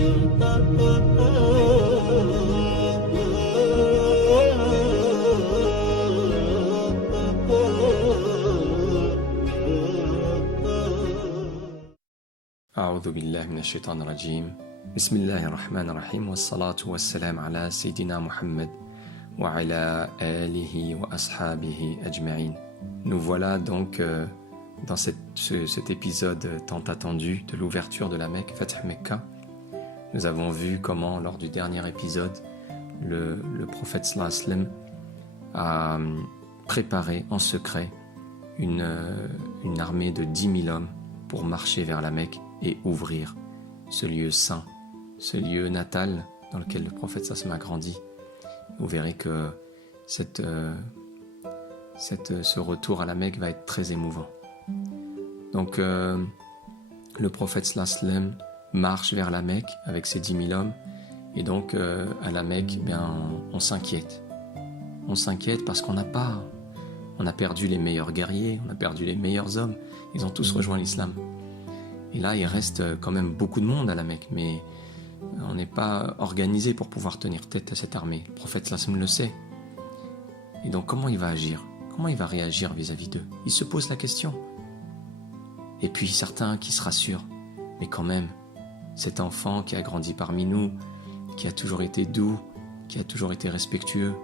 أعوذ بالله من الشيطان الرجيم بسم الله الرحمن الرحيم والصلاة والسلام على سيدنا محمد وعلى آله وأصحابه أجمعين. Nous voilà donc dans cet épisode tant attendu de l'ouverture de la Mecque, Fath Mecca. Nous avons vu comment lors du dernier épisode le prophète sallallahu alayhi wa sallam a préparé en secret une armée de 10 000 hommes pour marcher vers la Mecque et ouvrir ce lieu saint, ce lieu natal dans lequel le prophète sallallahu alayhi wa sallam a grandi. Vous verrez que ce retour à la Mecque va être très émouvant. Donc le prophète sallallahu alayhi wa sallam marche vers la Mecque avec ses 10 000 hommes et donc à la Mecque, on s'inquiète. On s'inquiète parce qu'on a perdu les meilleurs guerriers, on a perdu les meilleurs hommes, ils ont tous rejoint l'islam. Et là, il reste quand même beaucoup de monde à la Mecque, mais on n'est pas organisé pour pouvoir tenir tête à cette armée. Le prophète sallallahu alayhi wa sallam le sait. Et donc, comment il va agir? Comment il va réagir vis-à-vis d'eux? Il se pose la question. Et puis, certains qui se rassurent. Mais quand même, cet enfant qui a grandi parmi nous, qui a toujours été doux, qui a toujours été respectueux,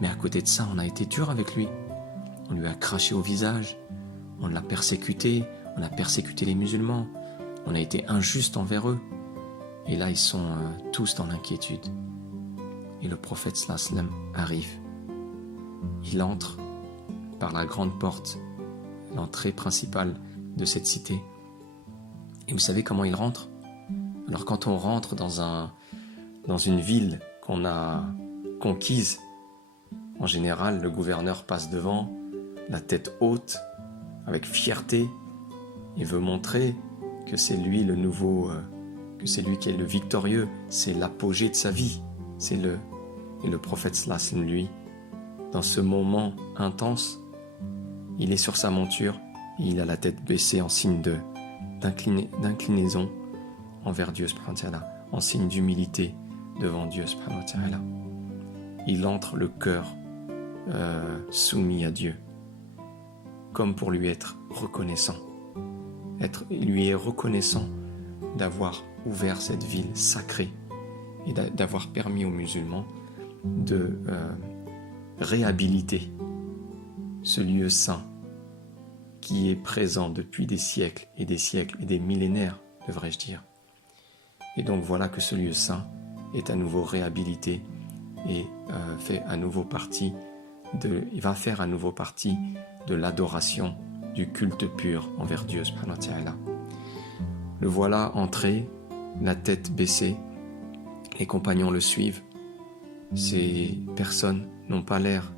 mais à côté de ça, on a été dur avec lui. On lui a craché au visage, on l'a persécuté, on a persécuté les musulmans, on a été injuste envers eux. Et là, ils sont tous dans l'inquiétude. Et le prophète sallallahu alayhi wa sallam arrive. Il entre par la grande porte, l'entrée principale de cette cité. Et vous savez comment il rentre? Alors quand on rentre dans une ville qu'on a conquise, en général, le gouverneur passe devant, la tête haute, avec fierté. Il veut montrer que c'est lui le nouveau, que c'est lui qui est le victorieux, c'est l'apogée de sa vie. Et le prophète sallallahu alayhi wa sallam, lui, dans ce moment intense, il est sur sa monture et il a la tête baissée en signe d'inclinaison envers Dieu subhanahu wa ta'ala, en signe d'humilité devant Dieu subhanahu wa ta'ala. Il entre le cœur soumis à Dieu, comme pour lui être reconnaissant. Il lui est reconnaissant d'avoir ouvert cette ville sacrée et d'avoir permis aux musulmans de réhabiliter ce lieu saint qui est présent depuis des siècles et des millénaires, devrais-je dire. Et donc voilà que ce lieu saint est à nouveau réhabilité et il va faire à nouveau partie de l'adoration, du culte pur envers Dieu subhanahu wa ta'ala. Le voilà entré, la tête baissée, les compagnons le suivent. Ces personnes n'ont pas l'air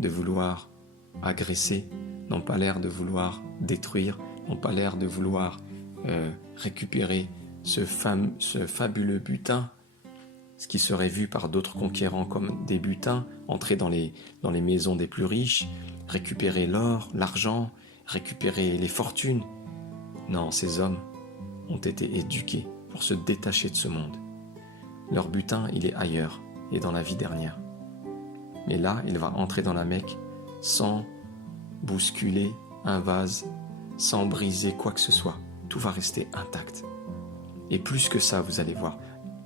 de vouloir agresser, n'ont pas l'air de vouloir détruire, n'ont pas l'air de vouloir récupérer ce fabuleux butin, ce qui serait vu par d'autres conquérants comme des butins, entrer dans les maisons des plus riches, récupérer l'or, l'argent, récupérer les fortunes. Non, ces hommes ont été éduqués pour se détacher de ce monde. Leur butin, il est ailleurs, il est dans la vie dernière. Mais là, il va entrer dans la Mecque sans bousculer un vase, sans briser quoi que ce soit. Tout va rester intact. Et plus que ça, vous allez voir,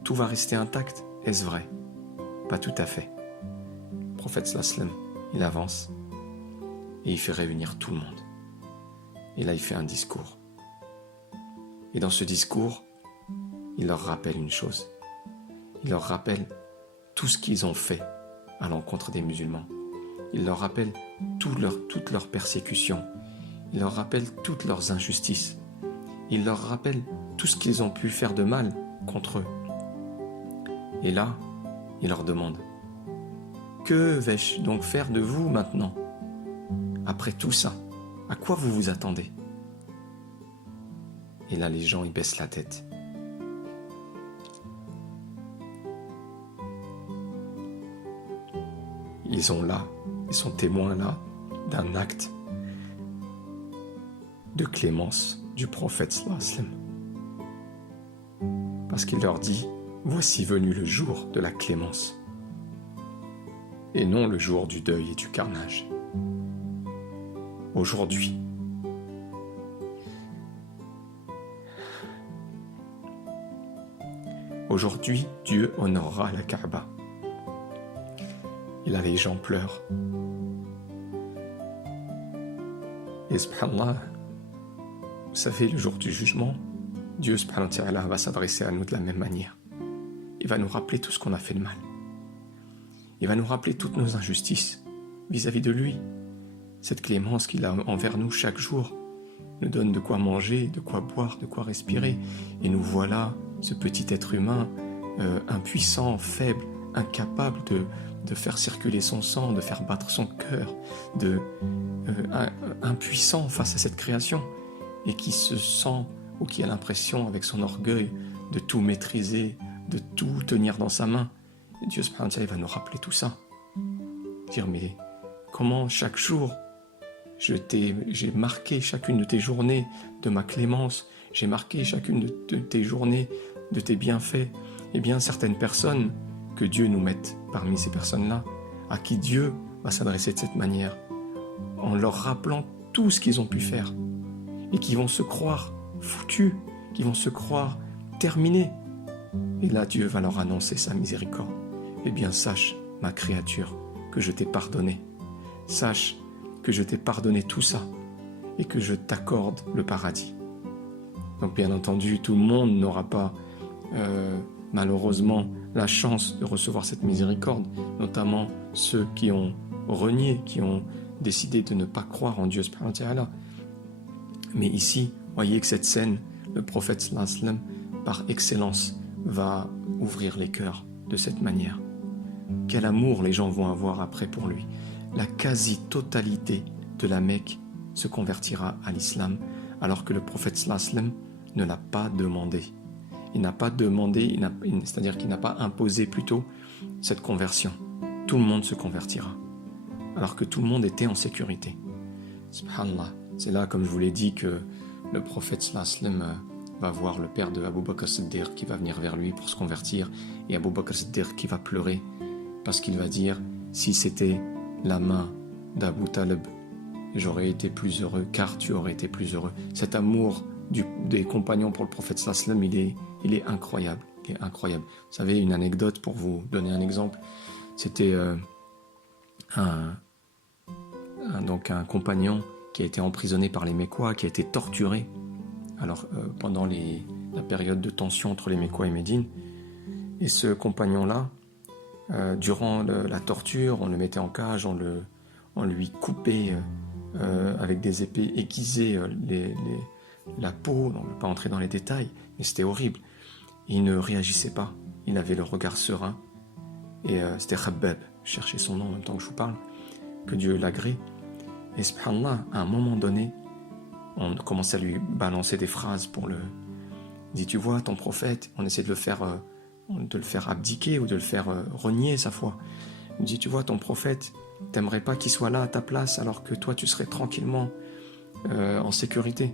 tout va rester intact. Est-ce vrai? Pas tout à fait. Le prophète sallallahu alayhi wa sallam, il avance et il fait réunir tout le monde. Et là, il fait un discours. Et dans ce discours, il leur rappelle une chose. Il leur rappelle tout ce qu'ils ont fait à l'encontre des musulmans. Il leur rappelle toutes leurs persécutions. Il leur rappelle toutes leurs injustices. Il leur rappelle tout ce qu'ils ont pu faire de mal contre eux. Et là, il leur demande: que vais-je donc faire de vous maintenant? Après tout ça, à quoi vous vous attendez? Et là, les gens, ils baissent la tête. Ils sont témoins là d'un acte de clémence du prophète sallallahu alayhi wa sallam. Parce qu'il leur dit, voici venu le jour de la clémence, et non le jour du deuil et du carnage. Aujourd'hui, Dieu honorera la Kaaba. Et là, les gens pleurent. Et subhanallah, vous savez, le jour du jugement, Dieu subhanahu wa ta'ala va s'adresser à nous de la même manière. Il va nous rappeler tout ce qu'on a fait de mal. Il va nous rappeler toutes nos injustices vis-à-vis de lui. Cette clémence qu'il a envers nous chaque jour nous donne de quoi manger, de quoi boire, de quoi respirer. Et nous voilà, ce petit être humain, impuissant, faible, incapable de faire circuler son sang, de faire battre son cœur, impuissant face à cette création, et qui se sent, ou qui a l'impression, avec son orgueil, de tout maîtriser, de tout tenir dans sa main. Et Dieu subhanahu wa ta'ala va nous rappeler tout ça. Dire, mais comment chaque jour, j'ai marqué chacune de tes journées de ma clémence, j'ai marqué chacune de tes journées de tes bienfaits. Eh bien, certaines personnes, que Dieu nous mette parmi ces personnes-là, à qui Dieu va s'adresser de cette manière, en leur rappelant tout ce qu'ils ont pu faire, et qui vont se croire foutus, qui vont se croire terminés. Et là, Dieu va leur annoncer sa miséricorde. Eh bien, sache, ma créature, que je t'ai pardonné. Sache que je t'ai pardonné tout ça, et que je t'accorde le paradis. Donc, bien entendu, tout le monde n'aura pas, malheureusement, la chance de recevoir cette miséricorde, notamment ceux qui ont renié, qui ont décidé de ne pas croire en Dieu subhanahu wa ta'ala. Mais ici, voyez que cette scène, le prophète sallallahu alayhi wa sallam, par excellence, va ouvrir les cœurs de cette manière. Quel amour les gens vont avoir après pour lui. La quasi-totalité de la Mecque se convertira à l'islam, alors que le prophète sallallahu alayhi wa sallam ne l'a pas demandé. Il n'a pas demandé, c'est-à-dire qu'il n'a pas imposé plutôt cette conversion. Tout le monde se convertira, alors que tout le monde était en sécurité. Subhanallah. C'est là, comme je vous l'ai dit, que le prophète sallallahu alayhi wa sallam va voir le père de Abu Bakr as-Siddiq qui va venir vers lui pour se convertir, et Abu Bakr as-Siddiq qui va pleurer parce qu'il va dire, si c'était la main d'Abu Talib, j'aurais été plus heureux, car tu aurais été plus heureux. Cet amour des compagnons pour le prophète sallallahu alayhi wa sallam, il est incroyable. Il est incroyable. Vous savez, une anecdote pour vous donner un exemple, c'était un compagnon qui a été emprisonné par les Mécois, qui a été torturé pendant la période de tension entre les Mécois et Médine. Et ce compagnon-là, durant la torture, on le mettait en cage, on lui coupait avec des épées aiguisées la peau, on ne peut pas entrer dans les détails, mais c'était horrible. Il ne réagissait pas, il avait le regard serein, et c'était Khabbab, je cherchais son nom en même temps que je vous parle, que Dieu l'agrée. Et subhanallah, à un moment donné, on commençait à lui balancer des phrases pour le... Il dit, tu vois, ton prophète, on essaie de le faire abdiquer ou de le faire renier sa foi. Il dit, tu vois, ton prophète, t'aimerais pas qu'il soit là à ta place alors que toi, tu serais tranquillement en sécurité.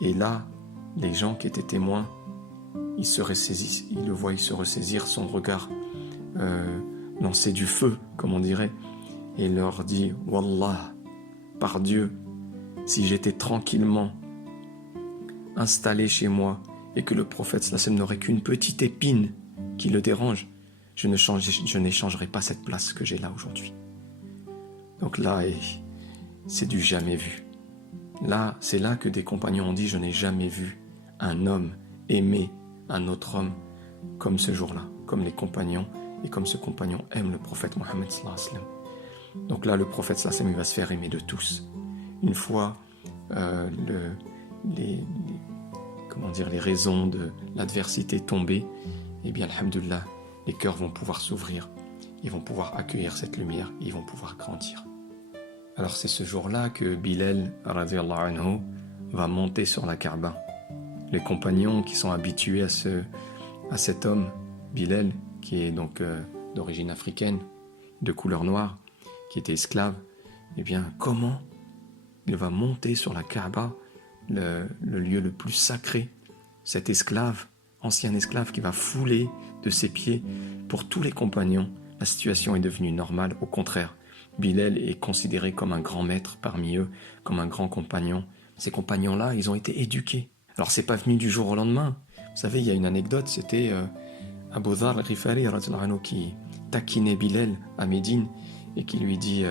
Et là, les gens qui étaient témoins, ils se ressaisissent, ils le voient, ils se ressaisir, son regard lancer du feu, comme on dirait, et il leur dit, Wallah, par Dieu, si j'étais tranquillement installé chez moi et que le prophète sallallahu alayhi wa sallam n'aurait qu'une petite épine qui le dérange, je n'échangerais pas cette place que j'ai là aujourd'hui. Donc là, c'est du jamais vu. Là, c'est là que des compagnons ont dit, je n'ai jamais vu un homme aimer un autre homme comme ce jour-là, comme les compagnons et comme ce compagnon aime le prophète Mohammed sallallahu alayhi wa sallam. Donc là, le prophète sallallahu alayhi wa sallam, il va se faire aimer de tous. Une fois les raisons de l'adversité tombées, eh bien, alhamdoulilah, les cœurs vont pouvoir s'ouvrir, ils vont pouvoir accueillir cette lumière, ils vont pouvoir grandir. Alors c'est ce jour-là que Bilal radhiyallahu anhu va monter sur la Kaaba. Les compagnons qui sont habitués à cet homme, Bilal, qui est donc d'origine africaine, de couleur noire, qui était esclave, eh bien, comment il va monter sur la Kaaba, le lieu le plus sacré, cet esclave ancien esclave qui va fouler de ses pieds. Pour tous les compagnons, la situation est devenue normale. Au contraire, Bilal est considéré comme un grand maître parmi eux, comme un grand compagnon. Ces compagnons-là, ils ont été éduqués. Alors c'est pas venu du jour au lendemain. Vous savez, il y a une anecdote, c'était Abu Dharr al-Ghifari qui taquinait Bilal à Médine et qui lui dit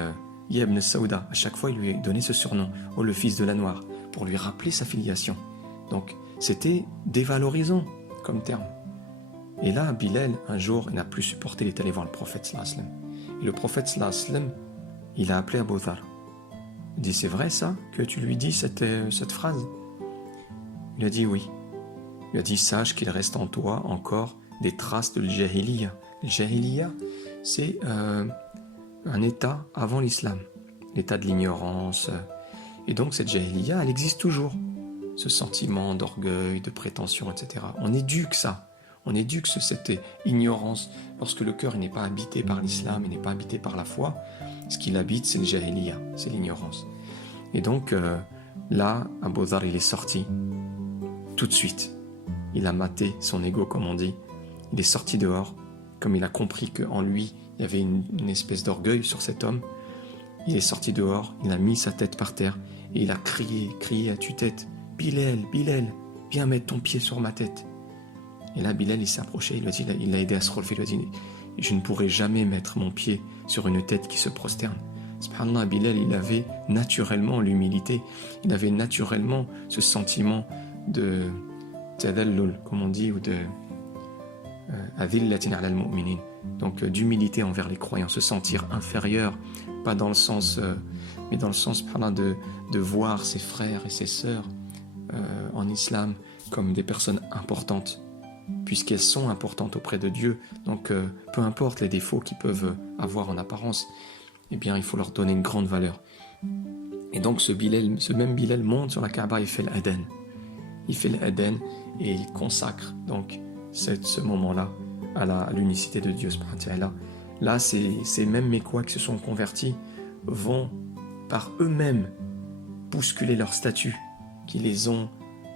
Ya ibn Saouda. À chaque fois, il lui donnait ce surnom, oh le fils de la Noire, pour lui rappeler sa filiation. Donc c'était dévalorisant comme terme. Et là, Bilal, un jour, n'a plus supporté, il est allé voir le prophète sallallahu alayhi wa sallam. Et le prophète sallallahu alayhi wa sallam, il a appelé Abu Dharr. Il dit, c'est vrai ça, que tu lui dis cette phrase? Il a dit oui. Il a dit, sache qu'il reste en toi encore des traces de l'Jahiliya. Le Jahiliya, c'est un état avant l'islam, l'état de l'ignorance. Et donc cette Jahiliya, elle existe toujours. Ce sentiment d'orgueil, de prétention, etc. On éduque ça. On éduque cette ignorance. Lorsque le cœur n'est pas habité par l'islam, il n'est pas habité par la foi, ce qu'il habite, c'est le Jahiliya, c'est l'ignorance. Et donc là, Abu Dharr, il est sorti tout de suite. Il a maté son ego, comme on dit. Il est sorti dehors, comme il a compris qu'en lui, il y avait une espèce d'orgueil sur cet homme. Il est sorti dehors, il a mis sa tête par terre et il a crié à tue-tête, Bilal, Bilal, viens mettre ton pied sur ma tête. Et là, Bilal, il s'est approché, il l'a aidé à se relever, il lui a dit, je ne pourrai jamais mettre mon pied sur une tête qui se prosterne. Subhanallah, Bilal, il avait naturellement l'humilité, il avait naturellement ce sentiment de tadallul, comme on dit, ou de adillatin ala al-mu'minin, donc d'humilité envers les croyants, se sentir inférieur, pas dans le sens, mais dans le sens de voir ses frères et ses sœurs en islam comme des personnes importantes, puisqu'elles sont importantes auprès de Dieu. Donc peu importe les défauts qu'ils peuvent avoir en apparence, eh bien il faut leur donner une grande valeur. Et donc ce même Bilal monte sur la Kaaba et fait l'Adhan. Il fait l'Adhan et il consacre donc ce moment-là à l'unicité de Dieu subhanahu wa ta'ala. Là, ces mêmes Mécois qui se sont convertis vont par eux-mêmes bousculer leur statut, qui les ont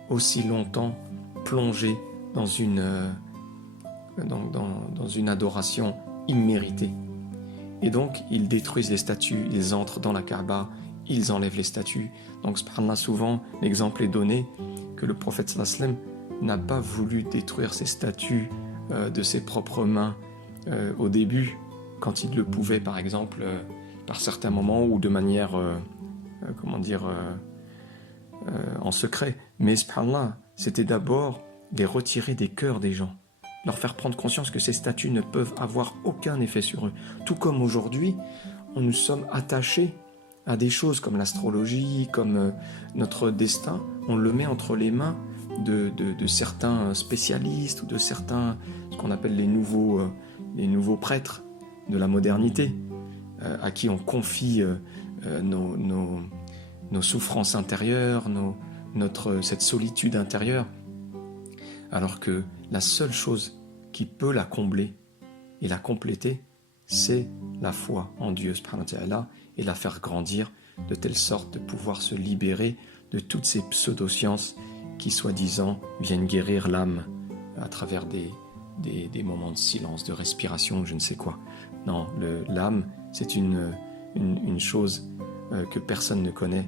aussi longtemps plongés dans une adoration imméritée. Et donc, ils détruisent les statues, ils entrent dans la Kaaba, ils enlèvent les statues. Donc, subhanallah, souvent, l'exemple est donné que le prophète sallallahu alayhi wa sallam n'a pas voulu détruire ces statues de ses propres mains au début, quand il le pouvait, par exemple, par certains moments ou de manière, en secret. Mais subhanallah, c'était d'abord les retirer des cœurs des gens, leur faire prendre conscience que ces statues ne peuvent avoir aucun effet sur eux. Tout comme aujourd'hui, nous sommes attachés à des choses comme l'astrologie, comme notre destin, on le met entre les mains de certains spécialistes ou de certains, ce qu'on appelle les nouveaux prêtres de la modernité, à qui on confie nos souffrances intérieures, cette solitude intérieure, alors que la seule chose qui peut la combler et la compléter, c'est la foi en Dieu subhanahu wa ta'ala et la faire grandir de telle sorte de pouvoir se libérer de toutes ces pseudo-sciences qui, soi-disant, viennent guérir l'âme à travers des moments de silence, de respiration, je ne sais quoi. Non, l'âme, c'est une chose que personne ne connaît,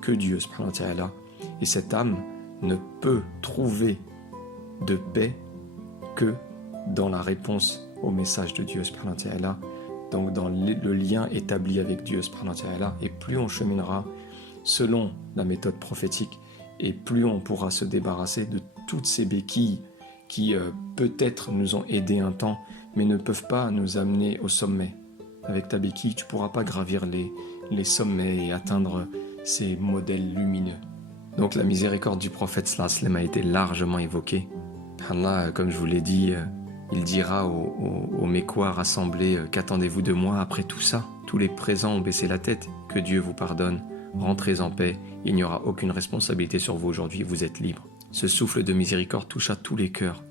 que Dieu subhanahu wa ta'ala. Et cette âme ne peut trouver de paix que dans la réponse au message de Dieu subhanahu wa ta'ala, donc dans le lien établi avec Dieu subhanahu wa ta'ala. Et plus on cheminera selon la méthode prophétique, et plus on pourra se débarrasser de toutes ces béquilles qui peut-être nous ont aidés un temps, mais ne peuvent pas nous amener au sommet. Avec ta béquille, tu ne pourras pas gravir les sommets et atteindre ces modèles lumineux. Donc la miséricorde du prophète sallallahu alayhi wa sallam a été largement évoquée. Allah, comme je vous l'ai dit, il dira aux Mécois rassemblés, qu'attendez-vous de moi après tout ça? Tous les présents ont baissé la tête, que Dieu vous pardonne. Rentrez en paix, il n'y aura aucune responsabilité sur vous aujourd'hui, vous êtes libres. Ce souffle de miséricorde toucha tous les cœurs,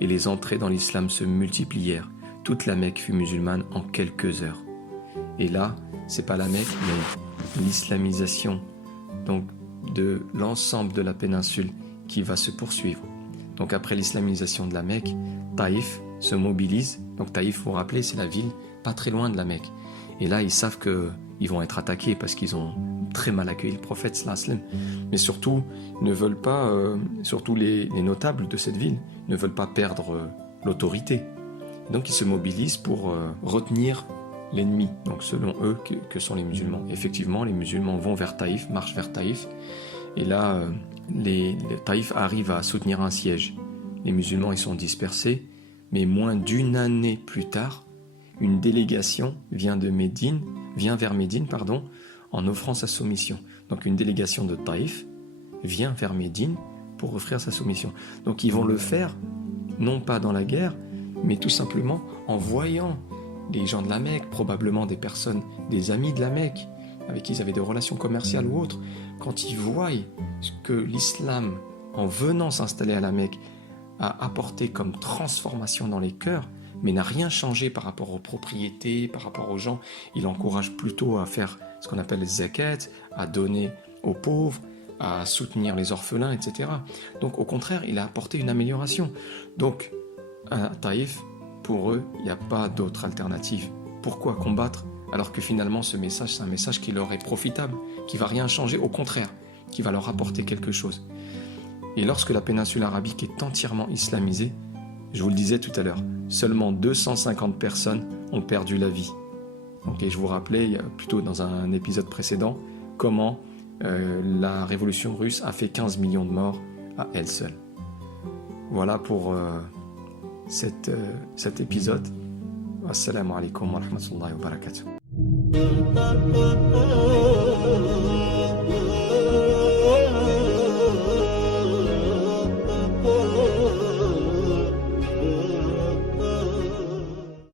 et les entrées dans l'islam se multiplièrent. Toute la Mecque fut musulmane en quelques heures. Et là, c'est pas la Mecque, mais l'islamisation donc de l'ensemble de la péninsule qui va se poursuivre. Donc après l'islamisation de la Mecque, Taïf se mobilise. Donc Taïf, vous vous rappelez, c'est la ville pas très loin de la Mecque. Et là, ils savent qu'ils vont être attaqués parce qu'ils ont très mal accueilli le prophète sallallahu alayhi wa sallam. Mais surtout, ils ne veulent pas, surtout les notables de cette ville, ne veulent pas perdre l'autorité. Donc ils se mobilisent pour retenir l'ennemi, donc selon eux, que sont les musulmans. Effectivement, les musulmans vont vers Taïf, marchent vers Taïf, et là, les Taïf arrivent à soutenir un siège. Les musulmans, ils sont dispersés, mais moins d'une année plus tard, une délégation vient vers Médine, en offrant sa soumission. Donc une délégation de Taïf vient vers Médine pour offrir sa soumission. Donc ils vont le faire, non pas dans la guerre, mais tout simplement en voyant les gens de la Mecque, probablement des personnes, des amis de la Mecque, avec qui ils avaient des relations commerciales ou autres, quand ils voient ce que l'islam, en venant s'installer à la Mecque, a apporté comme transformation dans les cœurs, mais n'a rien changé par rapport aux propriétés, par rapport aux gens, il encourage plutôt à faire ce qu'on appelle les zakat, à donner aux pauvres, à soutenir les orphelins, etc. Donc au contraire, il a apporté une amélioration. Donc à Taïf, pour eux, il n'y a pas d'autre alternative. Pourquoi combattre alors que finalement ce message, c'est un message qui leur est profitable, qui ne va rien changer, au contraire, qui va leur apporter quelque chose. Et lorsque la péninsule arabique est entièrement islamisée, je vous le disais tout à l'heure, seulement 250 personnes ont perdu la vie. Donc, et je vous rappelais, plutôt dans un épisode précédent, comment la révolution russe a fait 15 millions de morts à elle seule. Voilà pour cet épisode. Assalamu alaikum wa rahmatullahi wa barakatuh.